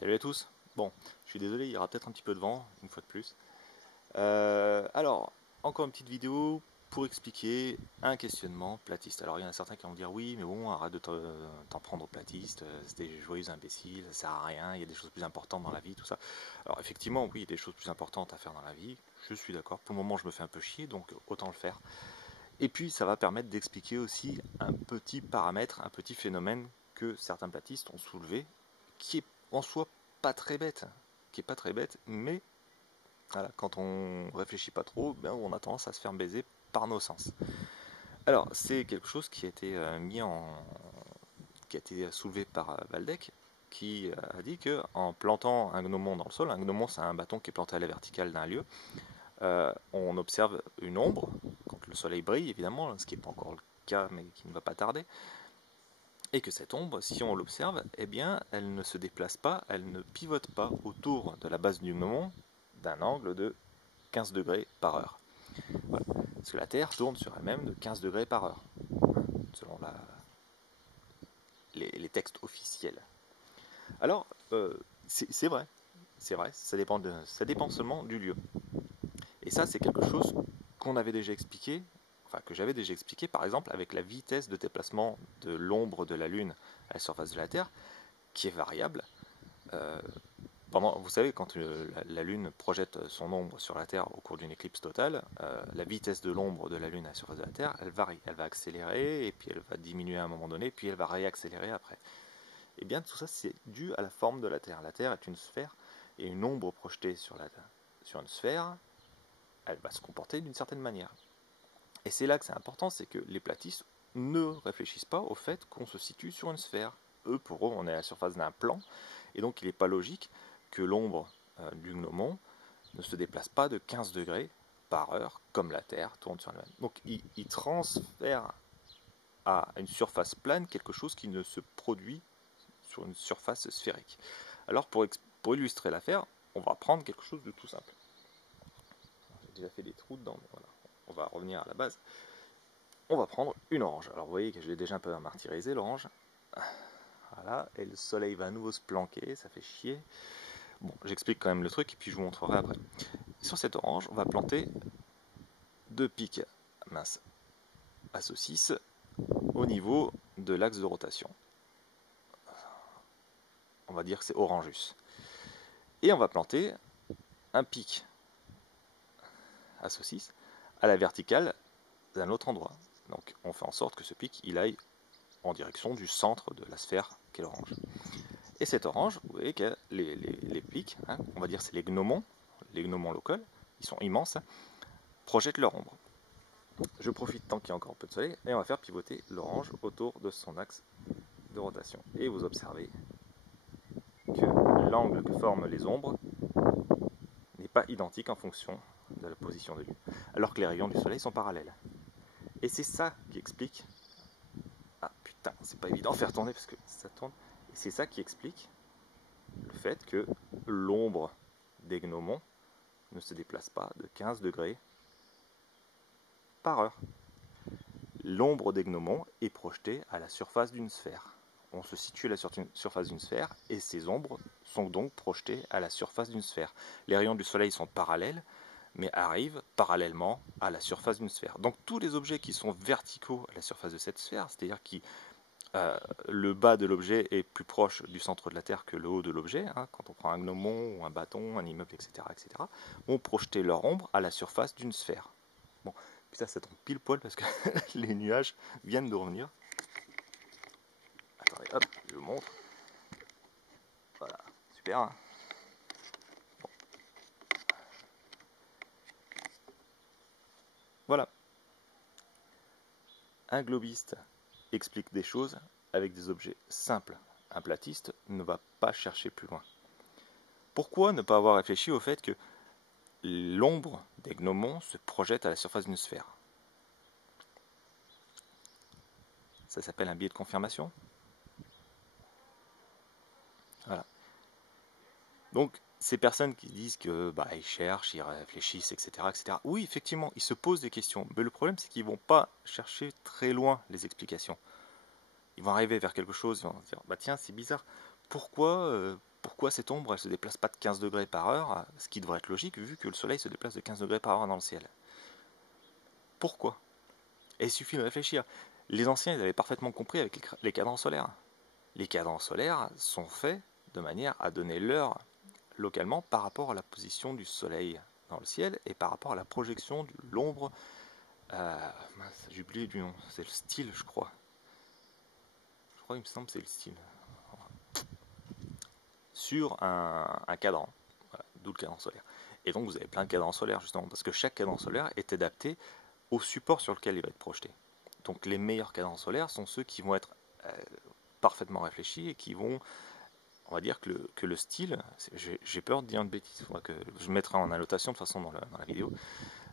Salut à tous. Bon, je suis désolé, il y aura peut-être un petit peu de vent, une fois de plus. Alors, encore une petite vidéo pour expliquer un questionnement platiste. Alors, il y en a certains qui vont me dire oui, mais bon, arrête de t'en prendre aux platistes, c'est des joyeux imbéciles, ça sert à rien, il y a des choses plus importantes dans la vie, tout ça. Alors, effectivement, oui, il y a des choses plus importantes à faire dans la vie, je suis d'accord. Pour le moment, je me fais un peu chier, donc autant le faire. Et puis, ça va permettre d'expliquer aussi un petit paramètre, un petit phénomène que certains platistes ont soulevé, qui est en soi pas très bête, mais voilà, quand on réfléchit pas trop, ben, on a tendance à se faire baiser par nos sens. Alors, c'est quelque chose qui a été qui a été soulevé par Valdec, qui a dit que en plantant un gnomon dans le sol, un gnomon c'est un bâton qui est planté à la verticale d'un lieu, on observe une ombre quand le soleil brille, évidemment, ce qui n'est pas encore le cas, mais qui ne va pas tarder. Et que cette ombre, si on l'observe, eh bien, elle ne se déplace pas, elle ne pivote pas autour de la base du gnomon d'un angle de 15 degrés par heure. Voilà. Parce que la Terre tourne sur elle-même de 15 degrés par heure, selon les textes officiels. Alors, c'est vrai, ça dépend seulement du lieu. Et ça, c'est quelque chose qu'on avait déjà expliqué, enfin que j'avais déjà expliqué, par exemple, avec la vitesse de déplacement de l'ombre de la Lune à la surface de la Terre, qui est variable. Euh, Vous savez, quand la Lune projette son ombre sur la Terre au cours d'une éclipse totale, la vitesse de l'ombre de la Lune à la surface de la Terre, elle varie. Elle va accélérer, et puis elle va diminuer à un moment donné, puis elle va réaccélérer après. Et bien, tout ça, c'est dû à la forme de la Terre. La Terre est une sphère, et une ombre projetée sur une sphère, elle va se comporter d'une certaine manière. Et c'est là que c'est important, c'est que les platistes ne réfléchissent pas au fait qu'on se situe sur une sphère. Eux, pour eux, on est à la surface d'un plan, et donc il n'est pas logique que l'ombre du gnomon ne se déplace pas de 15 degrés par heure, comme la Terre tourne sur elle-même. Donc il transfère à une surface plane quelque chose qui ne se produit sur une surface sphérique. Alors pour illustrer l'affaire, on va prendre quelque chose de tout simple. J'ai déjà fait des trous dedans, mais voilà, on va revenir à la base. On va prendre une orange. Alors vous voyez que je l'ai déjà un peu martyrisé l'orange. Voilà, et le soleil va à nouveau se planquer, ça fait chier. Bon, j'explique quand même le truc et puis je vous montrerai après. Sur cette orange, on va planter deux pics minces à saucisse au niveau de l'axe de rotation. On va dire que c'est Orangus. Et on va planter un pic à saucisse à la verticale d'un autre endroit. Donc on fait en sorte que ce pic il aille en direction du centre de la sphère qu'est l'orange. Et cette orange, vous voyez que les pics, hein, on va dire c'est les gnomons locaux, ils sont immenses, hein, projettent leur ombre. Je profite tant qu'il y a encore un peu de soleil et on va faire pivoter l'orange autour de son axe de rotation. Et vous observez que l'angle que forment les ombres n'est pas identique en fonction de la position de Lune, alors que les rayons du soleil sont parallèles. Et c'est ça qui explique... Ah putain, c'est pas évident à faire tourner parce que ça tourne. Et c'est ça qui explique le fait que l'ombre des gnomons ne se déplace pas de 15 degrés par heure. L'ombre des gnomons est projetée à la surface d'une sphère. On se situe à la surface d'une sphère et ces ombres sont donc projetées à la surface d'une sphère. Les rayons du soleil sont parallèles, mais arrivent parallèlement à la surface d'une sphère. Donc tous les objets qui sont verticaux à la surface de cette sphère, c'est-à-dire que le bas de l'objet est plus proche du centre de la Terre que le haut de l'objet, hein, quand on prend un gnomon ou un bâton, un immeuble, etc., vont projeter leur ombre à la surface d'une sphère. Bon, putain, ça tombe pile poil parce que les nuages viennent de revenir. Attendez, hop, je vous montre. Voilà, super. Hein. Bon. Voilà. Un globiste explique des choses avec des objets simples. Un platiste ne va pas chercher plus loin. Pourquoi ne pas avoir réfléchi au fait que l'ombre des gnomons se projette à la surface d'une sphère? Ça s'appelle un biais de confirmation. Voilà. Donc, ces personnes qui disent que ils cherchent, ils réfléchissent, etc. Oui, effectivement, ils se posent des questions. Mais le problème, c'est qu'ils ne vont pas chercher très loin les explications. Ils vont arriver vers quelque chose, ils vont se dire, tiens, c'est bizarre. pourquoi cette ombre, elle se déplace pas de 15 degrés par heure, ce qui devrait être logique vu que le soleil se déplace de 15 degrés par heure dans le ciel. Pourquoi? Et il suffit de réfléchir. Les anciens, ils avaient parfaitement compris avec les cadrans solaires. Les cadrans solaires sont faits de manière à donner l'heure localement par rapport à la position du soleil dans le ciel et par rapport à la projection de l'ombre. J'ai oublié du nom, c'est le style, je crois. Je crois, il me semble que c'est le style. Sur un cadran, voilà, d'où le cadran solaire. Et donc vous avez plein de cadrans solaires justement, parce que chaque cadran solaire est adapté au support sur lequel il va être projeté. Donc les meilleurs cadrans solaires sont ceux qui vont être parfaitement réfléchis et qui vont, on va dire que le style, j'ai peur de dire une bêtise, que je mettrai en annotation de toute façon dans la vidéo,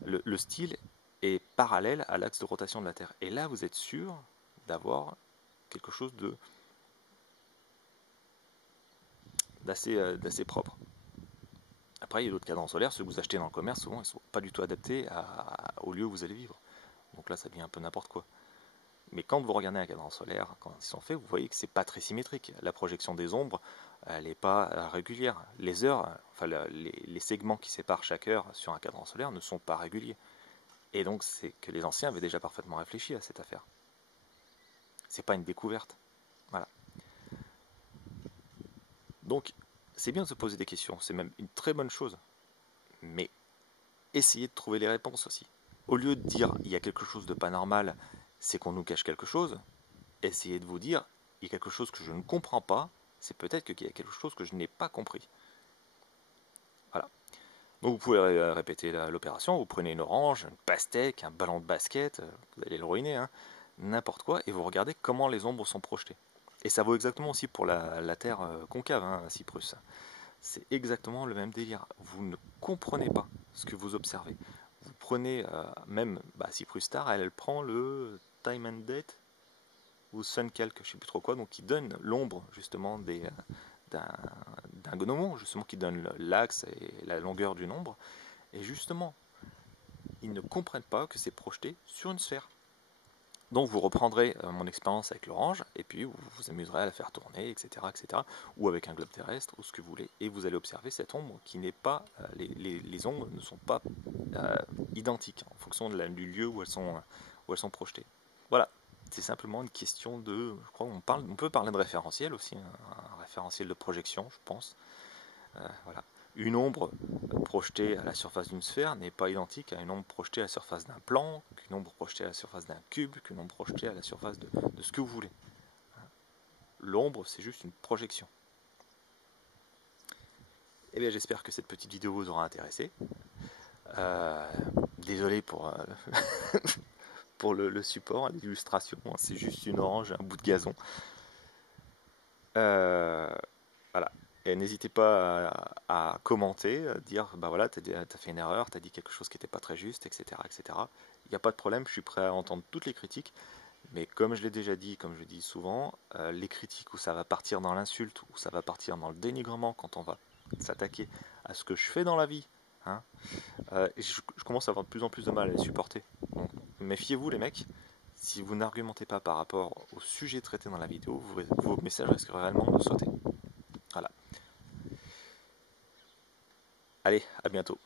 le style est parallèle à l'axe de rotation de la Terre. Et là vous êtes sûr d'avoir quelque chose d'assez propre. Après, il y a d'autres cadrans solaires, ceux que vous achetez dans le commerce, souvent, ils ne sont pas du tout adaptés au lieu où vous allez vivre. Donc là, ça devient un peu n'importe quoi. Mais quand vous regardez un cadran solaire, quand ils sont faits, vous voyez que c'est pas très symétrique. La projection des ombres, elle n'est pas régulière. Les heures, enfin les segments qui séparent chaque heure sur un cadran solaire ne sont pas réguliers. Et donc, c'est que les anciens avaient déjà parfaitement réfléchi à cette affaire. C'est pas une découverte. Voilà. Donc, c'est bien de se poser des questions, c'est même une très bonne chose. Mais essayez de trouver les réponses aussi. Au lieu de dire il y a quelque chose de pas normal, c'est qu'on nous cache quelque chose, essayez de vous dire il y a quelque chose que je ne comprends pas, c'est peut-être qu'il y a quelque chose que je n'ai pas compris. Voilà. Donc vous pouvez répéter l'opération, vous prenez une orange, une pastèque, un ballon de basket, vous allez le ruiner, hein, n'importe quoi, et vous regardez comment les ombres sont projetées. Et ça vaut exactement aussi pour la Terre concave, hein, à Cyprus. C'est exactement le même délire. Vous ne comprenez pas ce que vous observez. Vous prenez même Cyprus Star, elle prend le time and date ou sun calc, je ne sais plus trop quoi, donc qui donne l'ombre justement d'un gnomon, justement qui donne l'axe et la longueur du nombre. Et justement, ils ne comprennent pas que c'est projeté sur une sphère. Donc vous reprendrez mon expérience avec l'orange, et puis vous vous amuserez à la faire tourner, etc., etc., ou avec un globe terrestre, ou ce que vous voulez, et vous allez observer cette ombre qui n'est pas, les ombres ne sont pas identiques en fonction du lieu où elles sont projetées. Voilà, c'est simplement une question de, je crois on peut parler de référentiel aussi, un référentiel de projection, je pense. Voilà. Une ombre projetée à la surface d'une sphère n'est pas identique à une ombre projetée à la surface d'un plan, qu'une ombre projetée à la surface d'un cube, qu'une ombre projetée à la surface de ce que vous voulez. L'ombre, c'est juste une projection. Eh bien, j'espère que cette petite vidéo vous aura intéressé. Désolé pour, pour le support, l'illustration. C'est juste une orange, un bout de gazon. Voilà. Et n'hésitez pas à commenter, à dire bah voilà, t'as fait une erreur, t'as dit quelque chose qui n'était pas très juste, etc., etc. Il n'y a pas de problème, je suis prêt à entendre toutes les critiques. Mais comme je l'ai déjà dit, comme je dis souvent, les critiques où ça va partir dans l'insulte, où ça va partir dans le dénigrement quand on va s'attaquer à ce que je fais dans la vie, hein, je commence à avoir de plus en plus de mal à les supporter. Donc méfiez-vous les mecs, si vous n'argumentez pas par rapport au sujet traité dans la vidéo, vos messages risquent réellement de sauter. Voilà. Allez, à bientôt.